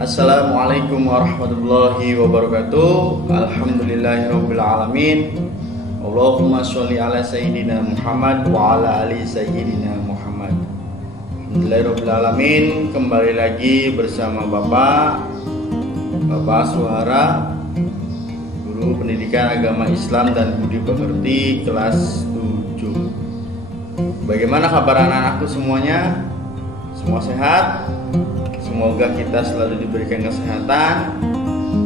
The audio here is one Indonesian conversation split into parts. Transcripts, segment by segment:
Assalamualaikum warahmatullahi wabarakatuh. Alhamdulillahirabbil alamin. Allahumma sholli ala sayyidina Muhammad wa ala ali sayyidina Muhammad. Alhamdulillahirabbil alamin. Kembali lagi bersama Bapak Suhara, Guru Pendidikan Agama Islam dan Budi Pekerti kelas 7. Bagaimana kabar anak-anakku semuanya? Semua sehat? Semoga kita selalu diberikan kesehatan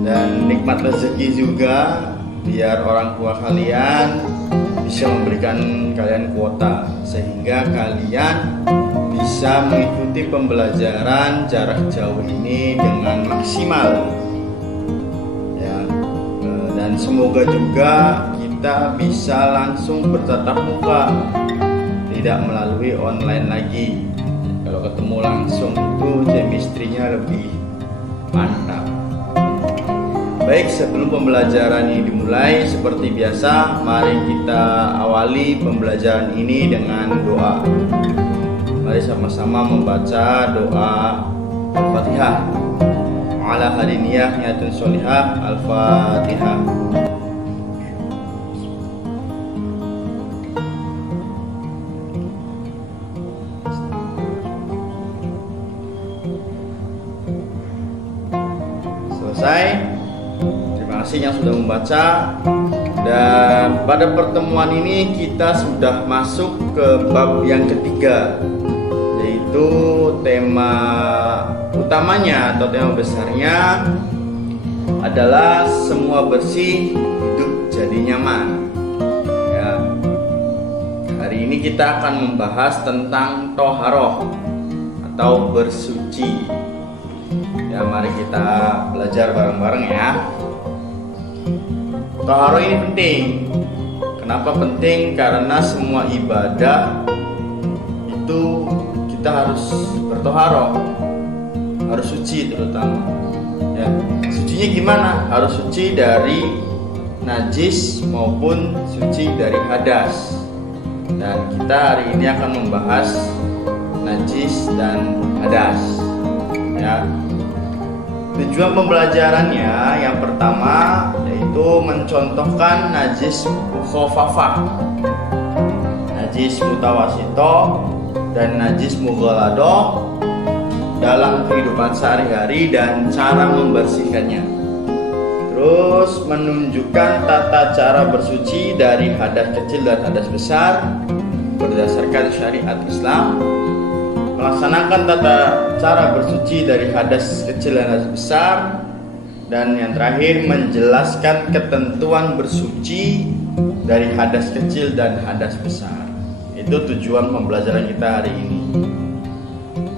dan nikmat rezeki juga, biar orang tua kalian bisa memberikan kalian kuota sehingga kalian bisa mengikuti pembelajaran jarak jauh ini dengan maksimal ya. Dan semoga juga kita bisa langsung bertatap muka, tidak melalui online lagi. Kalau ketemu langsung itu chemistry-nya lebih mantap. Baik, sebelum pembelajaran ini dimulai, seperti biasa, mari kita awali pembelajaran ini dengan doa. Mari sama-sama membaca doa Al-Fatihah. Ala hadiniyah niyatun sholihah. Al-Fatihah. Selesai. Terima kasih yang sudah membaca. Dan pada pertemuan ini kita sudah masuk ke bab yang ketiga, yaitu tema utamanya atau tema besarnya adalah semua bersih, hidup jadi nyaman ya. Hari ini kita akan membahas tentang toharoh atau bersuci. Ya, mari kita belajar bareng-bareng ya. Toharoh ini penting. Kenapa penting? Karena semua ibadah itu kita harus bertoharoh, harus suci terutama. Ya, sucinya gimana? Harus suci dari najis maupun suci dari hadas. Dan kita hari ini akan membahas najis dan hadas. Ya. Tujuan pembelajarannya yang pertama yaitu mencontohkan najis mukhafafah, najis mutawasito, dan najis mughalladhah dalam kehidupan sehari-hari dan cara membersihkannya. Terus menunjukkan tata cara bersuci dari hadas kecil dan hadas besar berdasarkan syariat Islam. Melaksanakan tata cara bersuci dari hadas kecil dan hadas besar. Dan yang terakhir, menjelaskan ketentuan bersuci dari hadas kecil dan hadas besar. Itu tujuan pembelajaran kita hari ini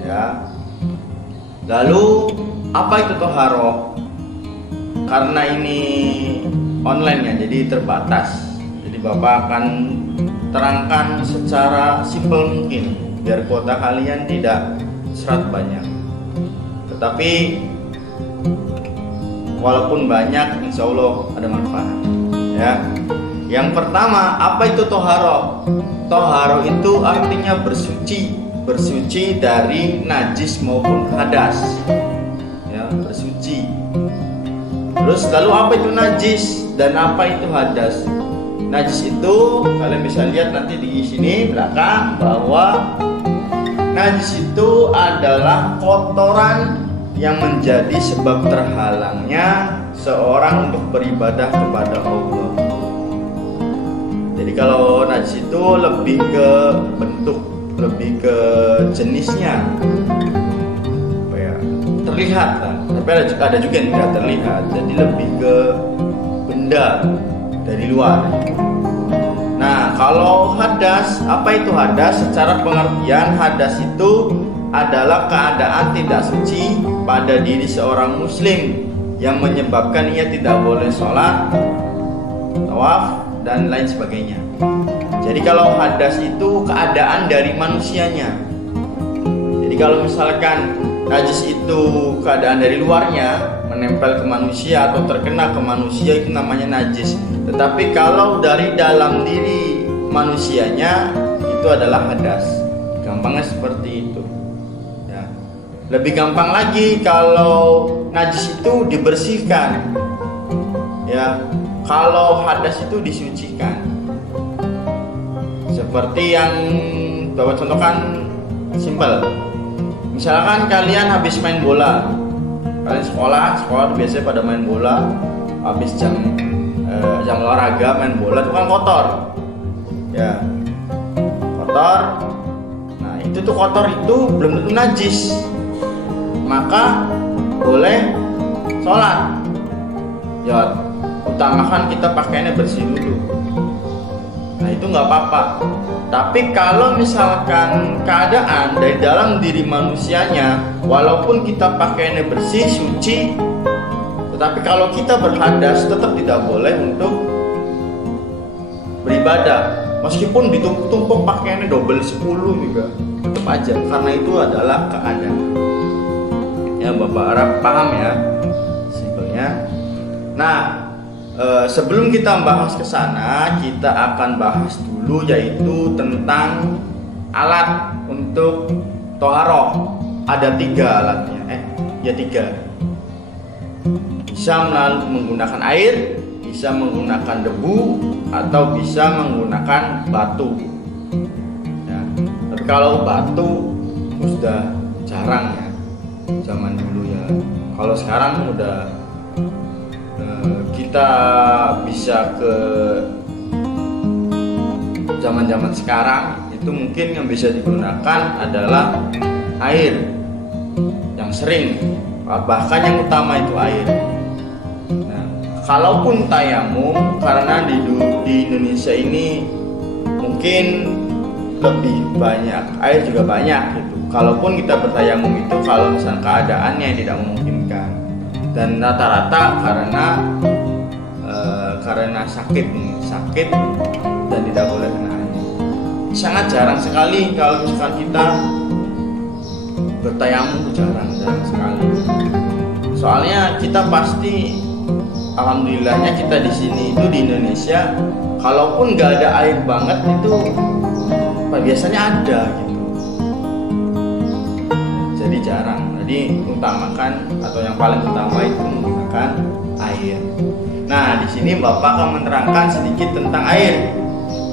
ya. Lalu apa itu toharoh? Karena ini online ya, jadi terbatas. Jadi Bapak akan terangkan secara simpel mungkin, biar kuota kalian tidak serat banyak. Tetapi walaupun banyak, insya Allah ada manfaat ya. Yang pertama, apa itu toharoh? Toharoh itu artinya bersuci, bersuci dari najis maupun hadas ya, bersuci. Terus lalu apa itu najis dan apa itu hadas? Najis itu kalian bisa lihat nanti di sini belakang bahwa najis itu adalah kotoran yang menjadi sebab terhalangnya seorang untuk beribadah kepada Allah. Jadi kalau najis itu lebih ke bentuk, lebih ke jenisnya, apa ya, terlihat lah. Tapi ada juga yang tidak terlihat. Jadi lebih ke benda dari luar. Nah, kalau hadas, apa itu hadas? Secara pengertian, hadas itu adalah keadaan tidak suci pada diri seorang muslim yang menyebabkan ia tidak boleh sholat, tawaf, dan lain sebagainya. Jadi kalau hadas itu keadaan dari manusianya. Jadi kalau misalkan najis itu keadaan dari luarnya, menempel ke manusia atau terkena ke manusia, itu namanya najis. Tetapi kalau dari dalam diri manusianya, itu adalah hadas. Gampangnya seperti itu ya. Lebih gampang lagi kalau najis itu dibersihkan. Ya, kalau hadas itu disucikan. Seperti yang Bapak contohkan simpel. Misalkan kalian habis main bola. Kalian sekolah biasanya pada main bola. Habis jam olahraga main bola itu kan kotor. Ya. Kotor. Nah, itu tuh kotor itu belum tentu najis. Maka boleh sholat. Ya, utamakan kita pakaiannya bersih dulu. Nah, itu nggak apa-apa. Tapi kalau misalkan keadaan dari dalam diri manusianya, walaupun kita pakaiannya bersih, suci, tetapi kalau kita berhadas tetap tidak boleh untuk beribadah. Meskipun ditumpuk pakaiannya double 10 juga tetap aja, karena itu adalah keadaan. Ya, Bapak harap paham ya simpelnya. Nah, sebelum kita bahas ke sana, kita akan bahas dulu yaitu tentang alat untuk toharoh. Ada 3 alatnya, 3. Bisa menggunakan air, bisa menggunakan debu, atau bisa menggunakan batu. Ya, tapi kalau batu sudah jarang ya, zaman dulu ya. Kalau sekarang udah kita bisa ke zaman-zaman sekarang, itu mungkin yang bisa digunakan adalah air yang sering, bahkan yang utama itu air. Nah, kalaupun tayamum, karena di Indonesia ini mungkin lebih banyak air juga banyak gitu. Kalaupun kita bertayamum itu kalau misalnya keadaannya tidak memungkinkan, dan rata-rata karena sakit dan tidak boleh kena air. Sangat jarang sekali kalau misalkan kita bertayamum, jarang sekali. Soalnya kita pasti, alhamdulillahnya kita di sini itu di Indonesia, kalaupun nggak ada air banget itu biasanya ada gitu. Jadi jarang. Jadi utamakan, atau yang paling utama itu menggunakan air. Nah, di sini Bapak akan menerangkan sedikit tentang air.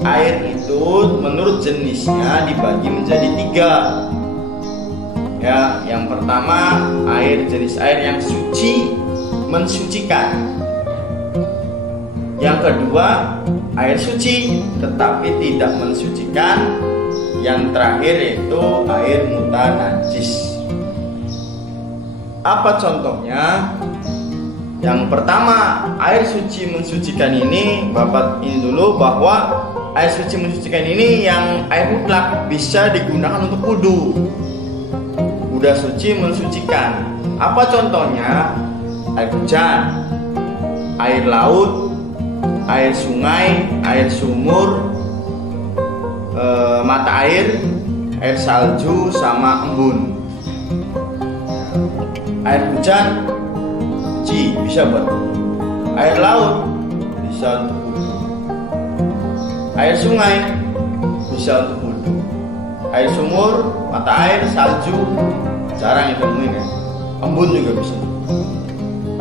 Air itu menurut jenisnya dibagi menjadi 3. Ya, yang pertama jenis air yang suci, mensucikan. Yang kedua, air suci tetapi tidak mensucikan. Yang terakhir yaitu air mutanajis. Apa contohnya? Yang pertama, air suci mensucikan ini, Bapak ini dulu bahwa air suci mensucikan ini yang air mutlak, bisa digunakan untuk wudu. Udah suci mensucikan. Apa contohnya? Air hujan, air laut, air sungai, air sumur, mata air salju, sama embun. Air hujan bisa buat wudu. Air laut bisa untuk wudu. Air sungai bisa untuk wudu. Air sumur, mata air, salju jarang ditemuin ya. Embun juga bisa.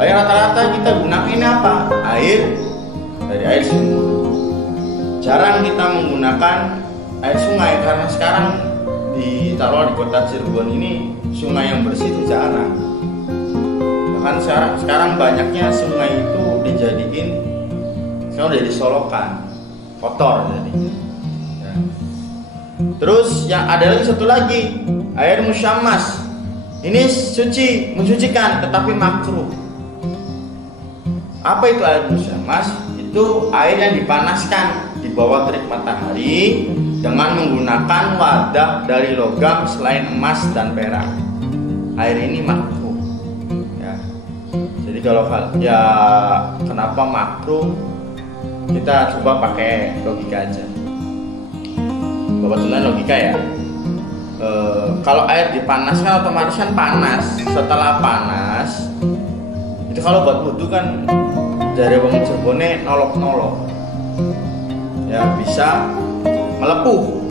Air rata-rata kita gunakan apa? Air dari air sumur. Jarang kita menggunakan air sungai karena sekarang di kota Cirebon ini sungai yang bersih itu jarang. Kan sekarang banyaknya sungai itu dijadiin, sekarang udah disolokan, kotor jadinya. Ya. Terus yang ada lagi satu lagi, air musyammas. Ini suci, mensucikan, tetapi makruh. Apa itu air musyammas? Itu air yang dipanaskan di bawah terik matahari dengan menggunakan wadah dari logam selain emas dan perak. Air ini makruh. Kalau ya kenapa makruh, kita coba pakai logika aja. Bapak contohnya logika ya. Kalau air dipanaskan otomatis kan panas. Setelah panas itu kalau buat wudu kan dari wong Cirebone nolok-nolok ya, bisa melepuh.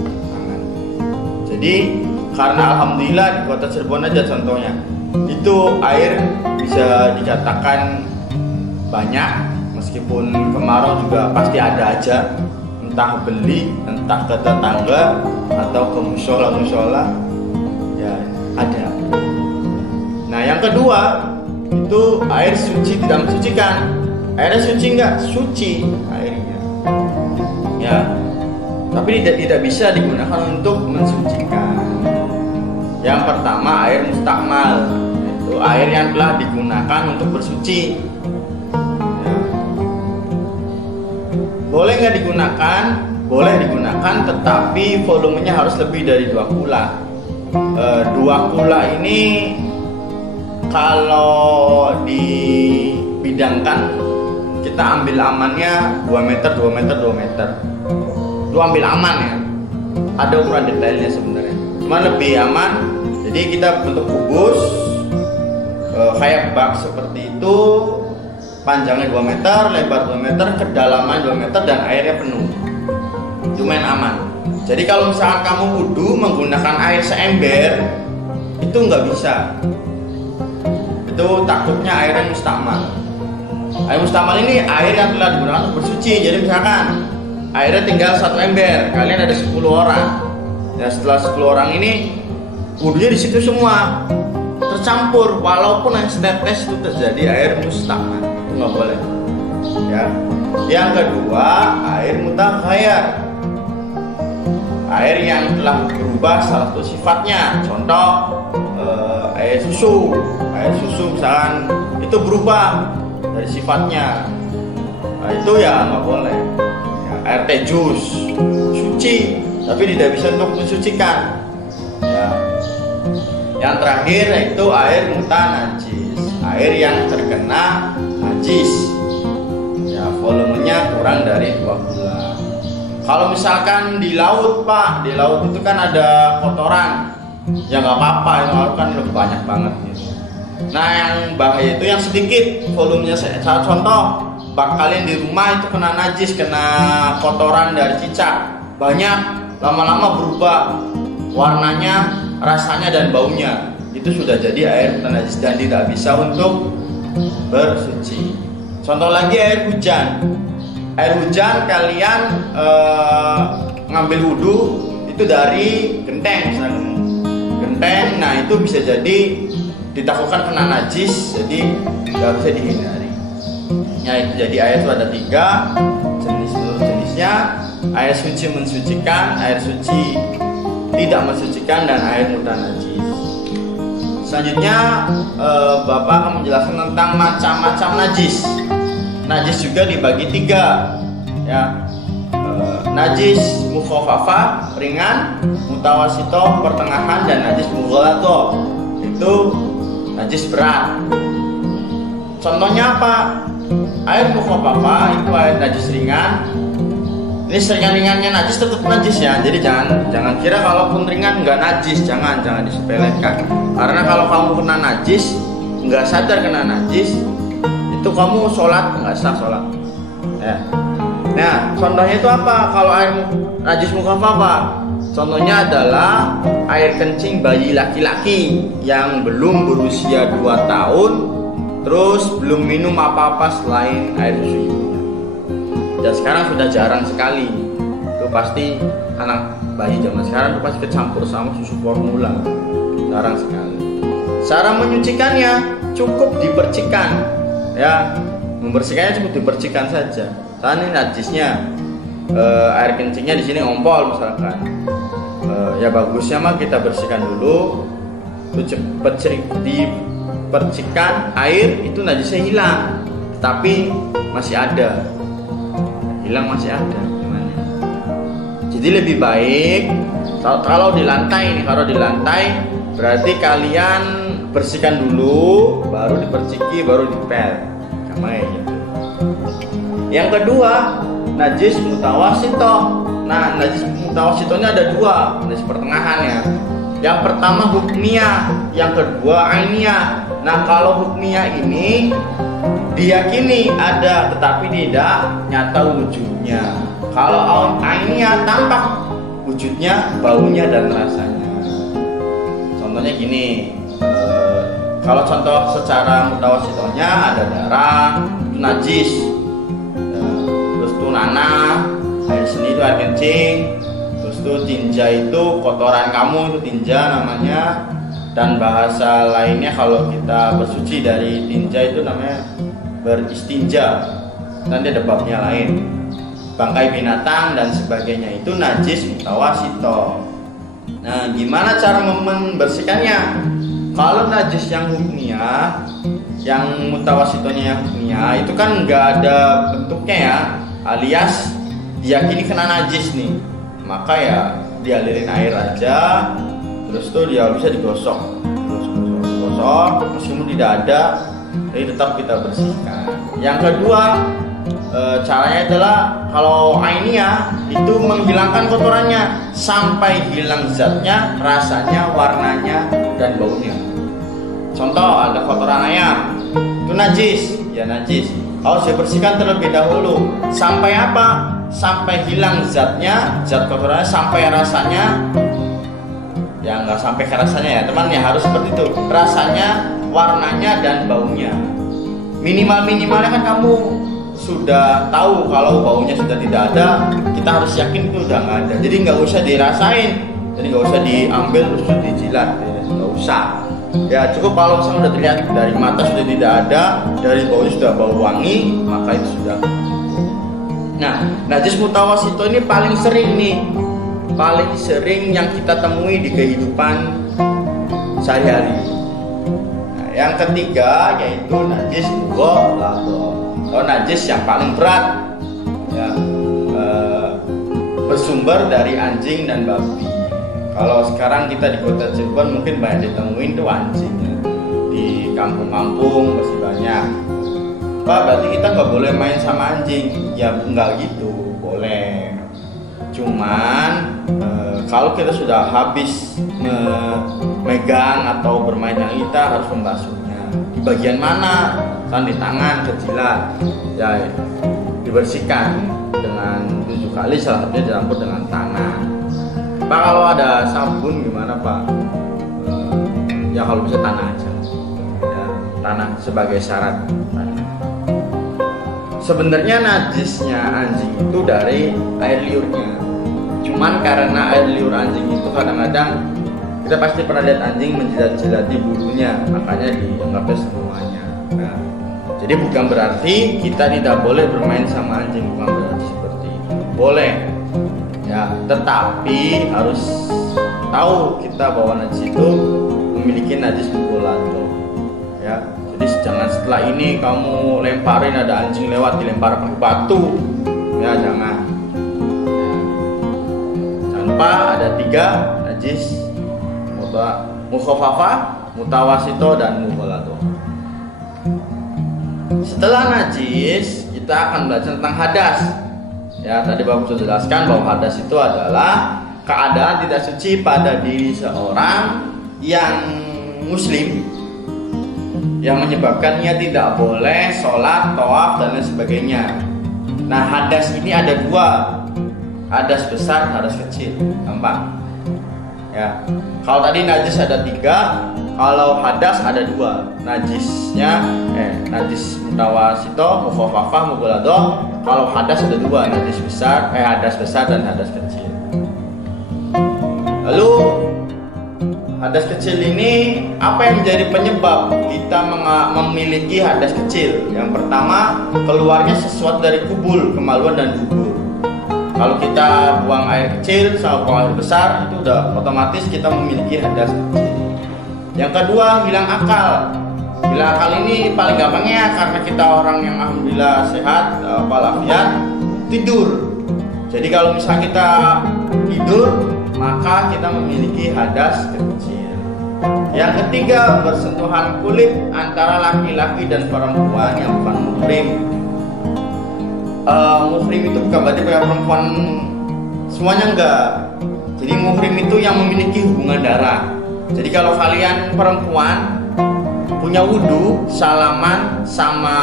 Jadi karena alhamdulillah di kota Cirebon aja contohnya, itu air bisa dikatakan banyak, meskipun kemarau juga pasti ada aja, entah beli, entah ke tetangga atau ke musola ya ada. Nah yang kedua itu air suci tidak mensucikan. Airnya suci enggak? Suci airnya ya, tapi tidak bisa digunakan untuk mensucikan. Yang pertama air mustakmal, itu air yang telah digunakan untuk bersuci ya. Boleh nggak digunakan? Boleh digunakan, tetapi volumenya harus lebih dari 2 kula. 2 kula ini kalau dibidangkan, kita ambil amannya 2 meter, 2 meter, 2 meter. Itu ambil aman ya. Ada ukuran detailnya sebenarnya, cuma lebih aman. Jadi kita bentuk kubus kayak bak seperti itu, panjangnya 2 meter, lebar 2 meter, kedalaman 2 meter, dan airnya penuh. Itu main aman. Jadi kalau misalkan kamu wudhu menggunakan air seember, itu nggak bisa. Itu takutnya airnya mustakmal. Air mustakmal ini air yang telah digunakan untuk bersuci. Jadi misalkan airnya tinggal 1 ember, kalian ada 10 orang. Ya setelah 10 orang ini wudhunya di situ semua tercampur, walaupun yang setetes itu terjadi air mustakmal, itu nggak boleh. Ya. Yang kedua air mutaghayyir, air yang telah berubah salah satu sifatnya. Contoh air susu misalkan itu berubah dari sifatnya, nah, itu ya nggak boleh ya. Air teh jus suci tapi tidak bisa untuk mensucikan ya. Yang terakhir yaitu air mutanajis, air yang terkena najis ya, volumenya kurang dari 2 kula. Kalau misalkan di laut Pak, di laut itu kan ada kotoran, ya nggak apa-apa, itu kan lebih banyak banget gitu. Nah yang bahaya itu yang sedikit volumenya. Saya contoh, bak kalian di rumah itu kena najis, kena kotoran dari cicak banyak, lama-lama berubah warnanya, rasanya, dan baunya. Itu sudah jadi air najis dan tidak bisa untuk bersuci. Contoh lagi air hujan. Air hujan kalian ngambil wudhu itu dari genteng misalnya. Genteng, nah itu bisa jadi ditakutkan kena najis, jadi nggak bisa dihindari. Ya itu jadi air itu ada 3 jenis, menurut jenisnya: air suci mensucikan, air suci tidak mensucikan, dan air mutanajis. Selanjutnya Bapak akan menjelaskan tentang macam-macam najis. Najis juga dibagi 3 ya. Najis mukhafafah ringan, mutawasito pertengahan, dan najis mughaladhah itu najis berat. Contohnya apa? Air mukhafafah itu air najis ringan. Ini seringan-ringannya najis tetap najis ya. Jadi jangan kira kalaupun ringan nggak najis, jangan disepelekan. Karena kalau kamu kena najis, nggak sadar kena najis, itu kamu sholat nggak sah sholat ya. Nah contohnya itu apa? Kalau air najis mukhafafah, contohnya adalah air kencing bayi laki-laki yang belum berusia 2 tahun, terus belum minum apa-apa selain air susu ibunya. Dan sekarang sudah jarang sekali, itu pasti anak bayi zaman sekarang itu pasti kecampur sama susu formula, jarang sekali. Cara menyucikannya cukup dipercikan ya, membersihkannya cukup dipercikan saja. Ini najisnya, air kencingnya di sini ompol misalkan, ya bagusnya mah kita bersihkan dulu, dipercikan air itu najisnya hilang, tapi masih ada, masih ada gimana? Jadi lebih baik kalau di lantai nih, kalau di lantai berarti kalian bersihkan dulu, baru diperciki, baru dipel, sama gitu. Yang kedua, najis mutawasito. Nah, najis mutawasitonya ada 2, najis pertengahan ya. Yang pertama hukmiyah, yang kedua ainiyah. Nah, kalau hukmiyah ini diyakini ada tetapi tidak nyata wujudnya. Kalau ainiyah tampak wujudnya, baunya, dan rasanya. Contohnya gini, kalau contoh secara mutawasitohnya ada darah, itu najis, terus tuh nanah, air seni itu air kencing, terus tuh tinja itu kotoran kamu, itu tinja namanya. Dan bahasa lainnya kalau kita bersuci dari tinja itu namanya beristinja, nanti ada babnya lain. Bangkai binatang dan sebagainya itu najis mutawasito. Nah, gimana cara membersihkannya? Kalau najis yang hukmiyah, yang mutawasitonya yang hukmiyah, itu kan nggak ada bentuknya ya, alias diyakini kena najis nih, maka ya dialirin air aja, terus tuh dia bisa digosok, meskipun tidak ada, jadi tetap kita bersihkan. Yang kedua, caranya adalah kalau ainiyah itu menghilangkan kotorannya sampai hilang zatnya, rasanya, warnanya, dan baunya. Contoh, ada kotoran ayam, itu najis, ya najis, harus dibersihkan terlebih dahulu. Sampai apa? Sampai hilang zatnya, zat kotorannya, sampai rasanya. Ya nggak sampai ke rasanya ya teman, ya harus seperti itu, rasanya, warnanya, dan baunya. Minimalnya kan kamu sudah tahu kalau baunya sudah tidak ada, kita harus yakin itu udah nggak ada. Jadi nggak usah dirasain, jadi nggak usah diambil terus dijilat, nggak usah. Ya cukup kalau misalnya udah terlihat dari mata sudah tidak ada, dari baunya sudah bau wangi, maka itu sudah. Nah, najis mutawasito ini paling sering yang kita temui di kehidupan sehari-hari. Nah, yang ketiga yaitu najis mughalladhah. Najis yang paling berat, ya, bersumber dari anjing dan babi. Kalau sekarang kita di kota Cirebon mungkin banyak ditemuin tuh anjing, ya. Di kampung-kampung masih banyak. Pak, berarti kita nggak boleh main sama anjing? Ya nggak gitu, boleh. Cuman kalau kita sudah habis memegang atau bermain dengan kita harus membasuhnya. Di bagian mana? Kan di tangan, kejilat, ya dibersihkan dengan 7 kali, salah satunya dicampur dengan tangan. Pak, kalau ada sabun gimana Pak? Ya kalau bisa tanah aja, ya, tanah sebagai syarat. Sebenarnya najisnya anjing itu dari air liurnya. Cuman karena air liur anjing itu kadang-kadang kita pasti pernah lihat anjing menjilat-jilati bulunya, makanya dianggapnya semuanya. Nah, jadi bukan berarti kita tidak boleh bermain sama anjing, bukan berarti seperti itu. Boleh, ya, tetapi harus tahu kita bahwa najis itu memiliki najis mughalladhah, ya. Jadi jangan setelah ini kamu lemparin, ada anjing lewat dilempar pakai batu, ya jangan. Jangan lupa ada 3 najis: mukhaffafah, mutawasito, dan mughalladhah. Setelah najis, kita akan belajar tentang hadas. Ya, tadi Bapak sudah jelaskan bahwa hadas itu adalah keadaan tidak suci pada diri seorang yang muslim, yang menyebabkannya tidak boleh sholat, tawaf, dan lain sebagainya. Nah, hadas ini ada 2, hadas besar, hadas kecil, gampang. Ya, kalau tadi najis ada 3, kalau hadas ada 2. Najisnya, najis mutawasito, mukhaffafah, mughalladhah. Kalau hadas ada 2, najis besar, hadas besar dan hadas kecil. Lalu hadas kecil ini apa yang menjadi penyebab kita memiliki hadas kecil? Yang pertama, keluarnya sesuatu dari kubul, kemaluan dan dubur. Kalau kita buang air kecil sama buang air besar, itu udah otomatis kita memiliki hadas kecil. Yang kedua, hilang akal. Hilang akal ini paling gampangnya karena kita orang yang alhamdulillah sehat, walafiat, tidur. Jadi kalau misalnya kita tidur, maka kita memiliki hadas kecil. Yang ketiga, bersentuhan kulit antara laki-laki dan perempuan yang bukan muhrim. Muhrim itu bukan berarti kayak perempuan semuanya, enggak. Jadi muhrim itu yang memiliki hubungan darah. Jadi kalau kalian perempuan punya wudhu, salaman sama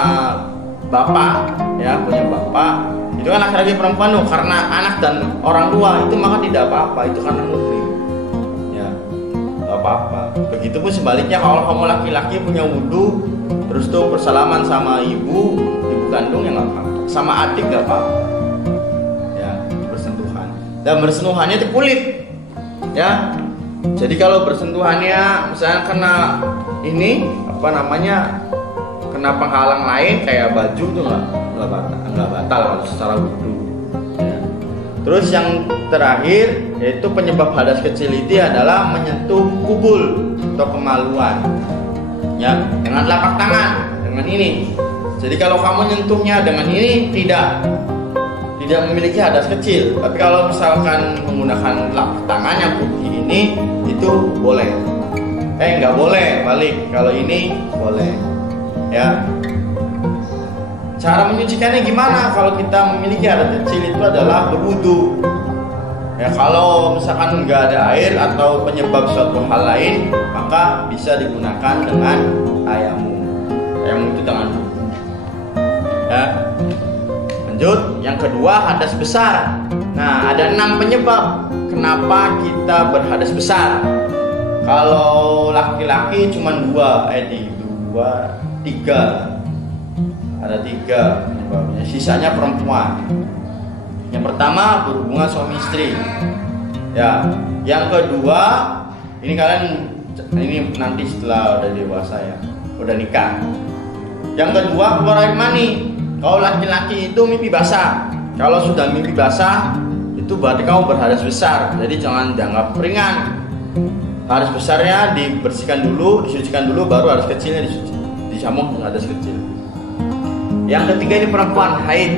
bapak, ya punya bapak, itu kan laki-laki perempuan loh, karena anak dan orang tua itu maka tidak apa-apa, itu karena muhrim. Ya. nggak apa-apa. Begitupun sebaliknya, kalau kamu laki-laki punya wudhu terus tuh bersalaman sama ibu kandung, ya nggak apa-apa. Sama adik nggak apa-apa. Ya, bersentuhan. Dan bersentuhannya itu kulit. Ya. Jadi kalau bersentuhannya misalnya kena ini kena penghalang lain kayak baju tuh nggak batal kalau secara wudhu. Ya. Terus yang terakhir yaitu penyebab hadas kecil itu adalah menyentuh kubul atau kemaluan. Ya, dengan telapak tangan, dengan ini. Jadi kalau kamu nyentuhnya dengan ini tidak memiliki hadas kecil. Tapi kalau misalkan menggunakan telapak tangan yang putih ini itu boleh. Nggak boleh, balik. Kalau ini boleh. Ya. Cara menyucikannya gimana? Kalau kita memiliki hadas kecil itu adalah berwudu. Ya, kalau misalkan nggak ada air atau penyebab suatu hal lain, maka bisa digunakan dengan tayamum. Tayamum itu dengan wudu. Ya. Lanjut, yang kedua hadas besar. Nah, ada 6 penyebab kenapa kita berhadas besar. Kalau laki-laki cuma 3. Ada 3 penyebabnya. Sisanya perempuan. Yang pertama berhubungan suami istri. Ya. Yang kedua, ini nanti setelah udah dewasa ya, udah nikah. Yang kedua keluar air mani. Kalau laki-laki itu mimpi basah. Kalau sudah mimpi basah itu berarti kamu berhadas besar. Jadi jangan dianggap ringan. Hadas besarnya dibersihkan dulu, disucikan dulu, baru hadas kecilnya disambung dengan hadas kecil. Yang ketiga ini perempuan haid,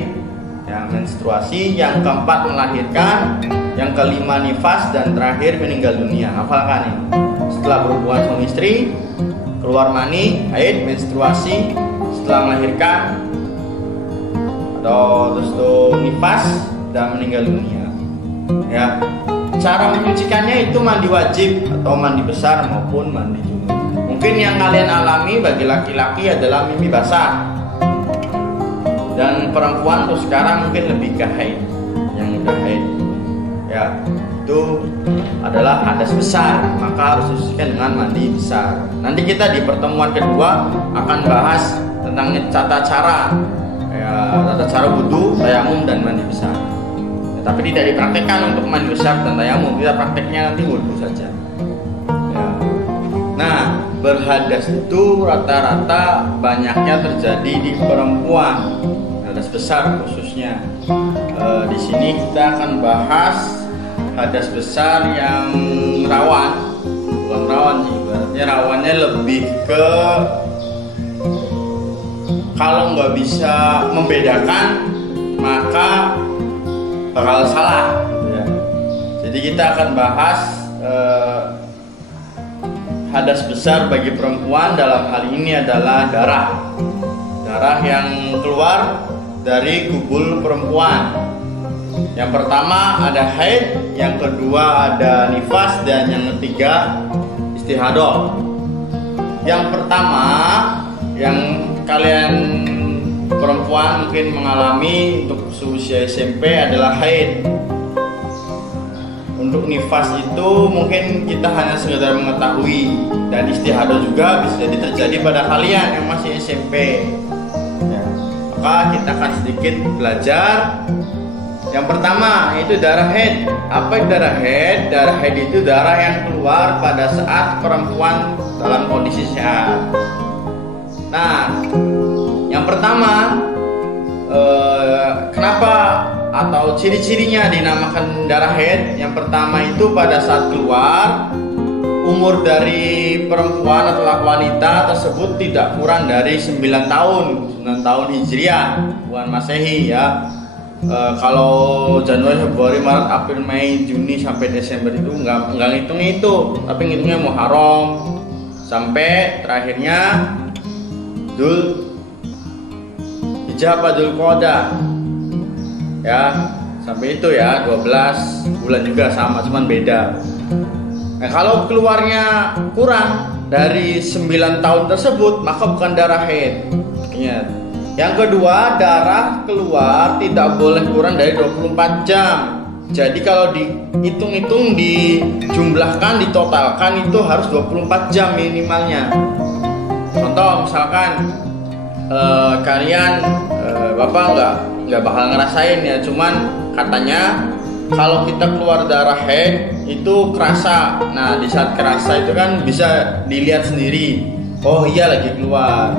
yang menstruasi. Yang keempat melahirkan. Yang kelima nifas, dan terakhir meninggal dunia. Hafalkan ini. Setelah berhubungan suami istri, keluar mani, haid, menstruasi, setelah melahirkan, atau terus tuh nifas dan meninggal dunia. Ya. Cara menyucikannya itu mandi wajib atau mandi besar maupun mandi junub. Mungkin yang kalian alami bagi laki-laki adalah mimpi basah. Dan perempuan tuh sekarang mungkin lebih ke haid, yang udah haid. Ya, itu adalah hadas besar, maka harus disucikan dengan mandi besar. Nanti kita di pertemuan kedua akan bahas tentang tata cara wudu, tayamum, dan mandi besar. Ya, tapi tidak dipraktekkan untuk mandi besar dan tayamum. Kita prakteknya nanti wudu saja. Ya. Nah, berhadas itu rata-rata banyaknya terjadi di perempuan, hadas besar khususnya. Di sini kita akan bahas hadas besar yang rawan, bukan rawan sih, berarti rawannya lebih ke kalau nggak bisa membedakan maka bakal salah gitu ya. Jadi kita akan bahas hadas besar bagi perempuan dalam hal ini adalah darah yang keluar dari kubul perempuan. Yang pertama ada haid, yang kedua ada nifas, dan yang ketiga istihadah. Yang pertama yang kalian perempuan mungkin mengalami untuk usia SMP adalah haid. Untuk nifas itu mungkin kita hanya sekedar mengetahui, dan istihadah juga bisa jadi terjadi pada kalian yang masih SMP. Ya. Maka kita akan sedikit belajar. Yang pertama yaitu darah haid. Apa itu darah haid? Darah haid itu darah yang keluar pada saat perempuan dalam kondisi sehat. Nah, yang pertama kenapa atau ciri-cirinya dinamakan darah haid? Yang pertama itu pada saat keluar, umur dari perempuan atau wanita tersebut tidak kurang dari 9 tahun Hijriah, bukan Masehi ya. Kalau Januari, Februari, Maret, April, Mei, Juni sampai Desember itu nggak ngitung itu, tapi ngitungnya Muharram sampai terakhirnya Dzulhijjah apa Dzulqa'dah ya, sampai itu ya 12 bulan juga sama, cuman beda. Nah, kalau keluarnya kurang dari 9 tahun tersebut maka bukan darah haid. Ingat. Yang kedua, darah keluar tidak boleh kurang dari 24 jam. Jadi kalau dihitung-hitung, dijumlahkan, ditotalkan itu harus 24 jam minimalnya. Contoh misalkan kalian Bapak nggak bakal ngerasain ya, cuman katanya kalau kita keluar darah haid itu kerasa. Nah, di saat kerasa itu kan bisa dilihat sendiri. Oh iya lagi keluar.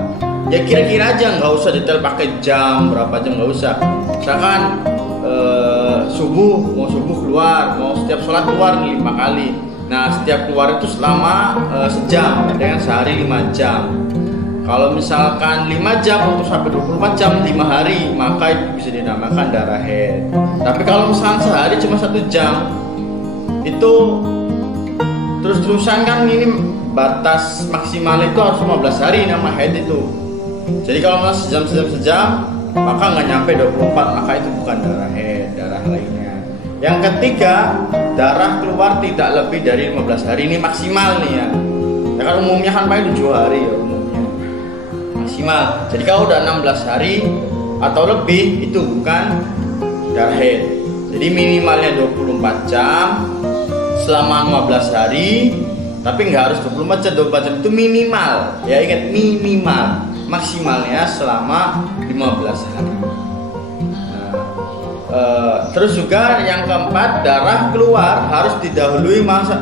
Ya kira-kira aja, nggak usah detail pakai jam berapa jam, nggak usah. Misalkan mau subuh keluar, mau setiap sholat keluar 5 kali. Nah, setiap keluar itu selama sejam, dengan sehari 5 jam. Kalau misalkan 5 jam untuk sampai 24 jam 5 hari, maka itu bisa dinamakan darah haid. Tapi kalau misalkan sehari cuma 1 jam, itu terus-terusan kan ini batas maksimal itu harus 15 hari nama haid itu. Jadi kalau masih sejam, maka nggak nyampe 24, maka itu bukan darah haid, darah lainnya. Yang ketiga, darah keluar tidak lebih dari 15 hari, ini maksimal nih ya. Ya kan umumnya kan paling 7 hari ya umumnya. Maksimal. Jadi kalau udah 16 hari atau lebih itu bukan darah haid. Jadi minimalnya 24 jam selama 15 hari, tapi nggak harus 24 jam. 24 jam itu minimal. Ya ingat, minimal. Maksimalnya selama 15 hari. Terus juga yang keempat, darah keluar harus didahului masa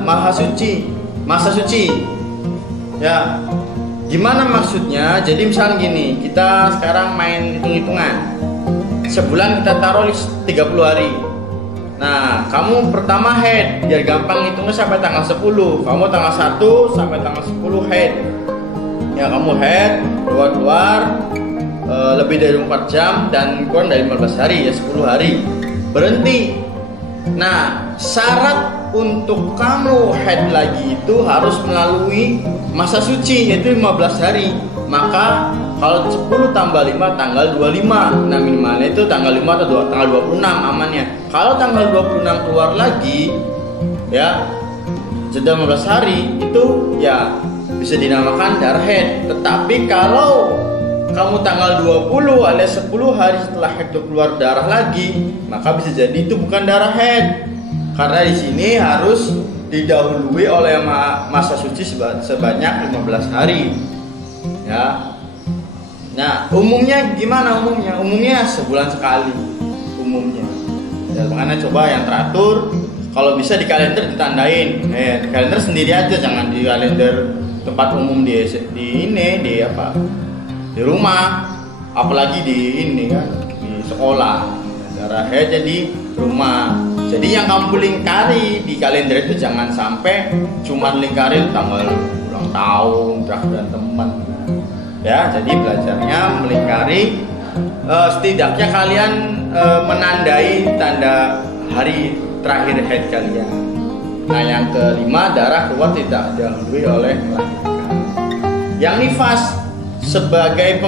suci. Ya, gimana maksudnya? Jadi misalnya gini, kita sekarang main hitung-hitungan. Sebulan kita taruh 30 hari. Nah, kamu pertama haid, biar gampang hitungnya sampai tanggal 10. Kamu tanggal 1 sampai tanggal 10 haid. Ya, kamu haid, keluar lebih dari 4 jam dan kurang dari 15 hari, ya 10 hari. Berhenti. Nah, syarat untuk kamu haid lagi itu harus melalui masa suci, yaitu 15 hari. Maka kalau 10 tambah 5 tanggal 25. Nah, minimalnya itu tanggal 5 atau tanggal 26 amannya. Kalau tanggal 26 keluar lagi, ya jeda 15 hari, itu ya bisa dinamakan darah haid. Tetapi kalau kamu tanggal 20 alias 10 hari setelah haid itu keluar darah lagi, maka bisa jadi itu bukan darah haid. Karena di sini harus didahului oleh masa suci sebanyak 15 hari. Ya. Nah, umumnya gimana umumnya? Umumnya sebulan sekali umumnya. Ya, makanya coba yang teratur, kalau bisa di kalender ditandain. Di kalender sendiri aja, jangan di kalender tempat umum di rumah, apalagi di ini kan di sekolah. Darah haid jadi rumah. Jadi yang kamu lingkari di kalender itu jangan sampai cuma lingkari tanggal ulang tahun, traktiran teman. Ya, jadi belajarnya melingkari, setidaknya kalian menandai tanda hari terakhir haid kalian. Nah, yang kelima, darah keluar tidak didahului oleh melahirkan. Yang nifas sebagai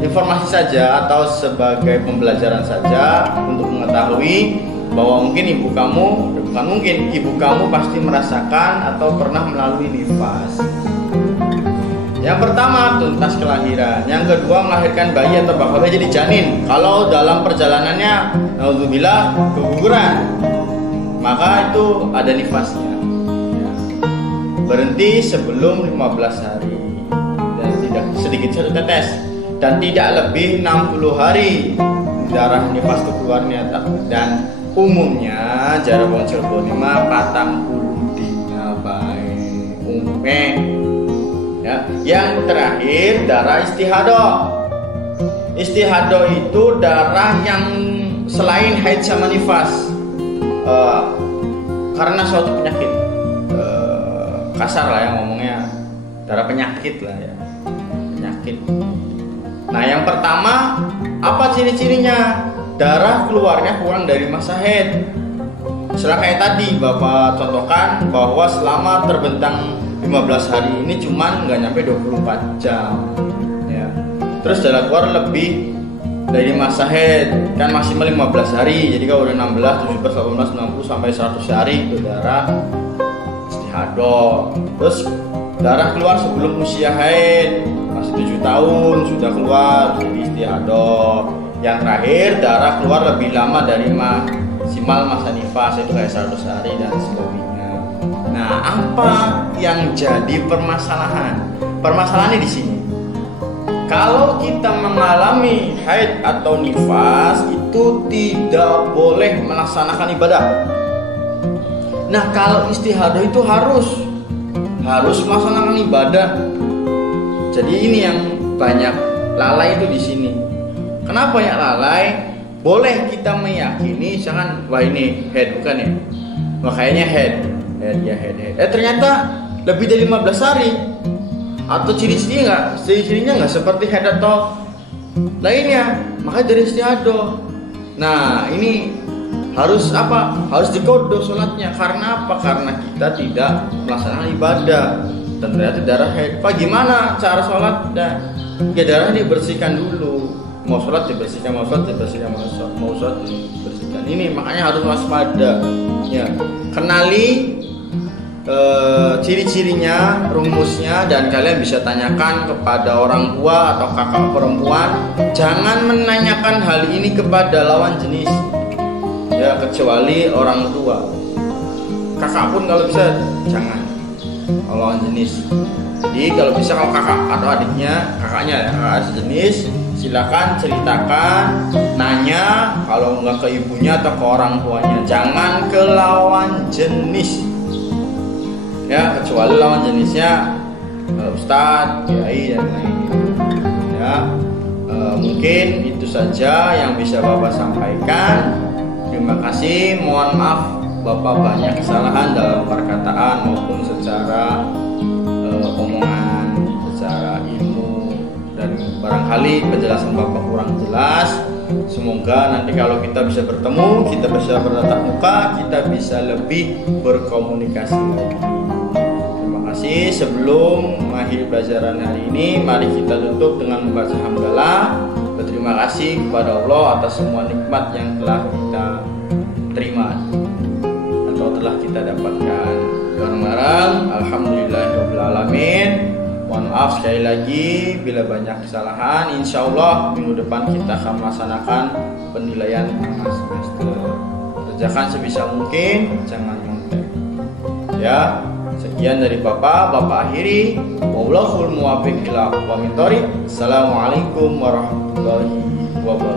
informasi saja atau sebagai pembelajaran saja untuk mengetahui bahwa mungkin ibu kamu pasti merasakan atau pernah melalui nifas. Yang pertama, tuntas kelahiran. Yang kedua, melahirkan bayi atau bakal jadi janin. Kalau dalam perjalanannya naudzubillah keguguran, maka itu ada nifasnya. Berhenti sebelum 15 hari dan tidak sedikit 1 tetes, dan tidak lebih 60 hari darah nifas itu keluarnya. Dan umumnya jarak boncel bonima 40 dina baik umumnya. Ya. Yang terakhir, darah istihadah. Istihadah itu darah yang selain haid sama nifas, karena suatu penyakit, kasar lah ya ngomongnya, darah penyakit lah ya, penyakit. Nah, yang pertama, apa ciri-cirinya? Darah keluarnya kurang dari masa haid. Misalnya kayak tadi Bapak contohkan bahwa selama terbentang 15 hari ini cuman nggak nyampe 24 jam ya. Terus darah keluar lebih dari masa haid, kan maksimal 15 hari. Jadi kalau udah 16, 17, 18, 90 sampai 100 hari itu darah istihadah. Terus darah keluar sebelum usia haid, masih 7 tahun sudah keluar, jadi istihadah. Yang terakhir, darah keluar lebih lama dari maksimal masa nifas, itu kayak 100 hari dan sebagainya. Nah, apa yang jadi permasalahan? Permasalahannya di sini. Kalau kita mengalami haid atau nifas, itu tidak boleh melaksanakan ibadah. Nah, kalau istihadah itu harus melaksanakan ibadah. Jadi ini yang banyak lalai itu di sini. Kenapa ya lalai? Boleh kita meyakini, misalkan wah ini haid bukan ya? Wah kayaknya haid. Ternyata lebih dari 15 hari. Atau ciri-cirinya nggak seperti haid atau lainnya, makanya dari istihadah. Nah ini harus apa? Harus dikodok sholatnya. Karena apa? Karena kita tidak melaksanakan ibadah dan ternyata darah haid. Pak gimana cara sholat? Ya darahnya dibersihkan dulu. Mau sholat dibersihkan, mau sholat dibersihkan. Ini makanya harus waspada. Ya, kenali ciri-cirinya, rumusnya, dan kalian bisa tanyakan kepada orang tua atau kakak perempuan. Jangan menanyakan hal ini kepada lawan jenis, ya kecuali orang tua. Kakak pun kalau bisa jangan lawan jenis. Jadi kalau bisa, kalau kakak atau adiknya, kakaknya sejenis, silakan ceritakan, nanya. Kalau nggak ke ibunya atau ke orang tuanya, jangan ke lawan jenis. Ya kecuali lawan jenisnya ustadz, kiai dan lainnya. Ya mungkin itu saja yang bisa Bapak sampaikan. Terima kasih. Mohon maaf Bapak banyak kesalahan dalam perkataan maupun secara omongan, secara ilmu, dan barangkali penjelasan Bapak kurang jelas. Semoga nanti kalau kita bisa bertemu, kita bisa bertatap muka, kita bisa lebih berkomunikasi lagi. Terima kasih. Sebelum mengakhiri pelajaran hari ini, mari kita tutup dengan membaca hamdalah. Berterima kasih kepada Allah atas semua nikmat yang telah kita terima atau telah kita dapatkan. Bareng-bareng alhamdulillahirabbil alamin. Mohon maaf sekali lagi bila banyak kesalahan. Insya Allah minggu depan kita akan melaksanakan penilaian semester. Kerjakan sebisa mungkin, jangan nyontek. Ya, sekian dari Bapak akhiri. Wallahul muwaffiq ila aqwamit thoriq. Assalamualaikum warahmatullahi wabarakatuh.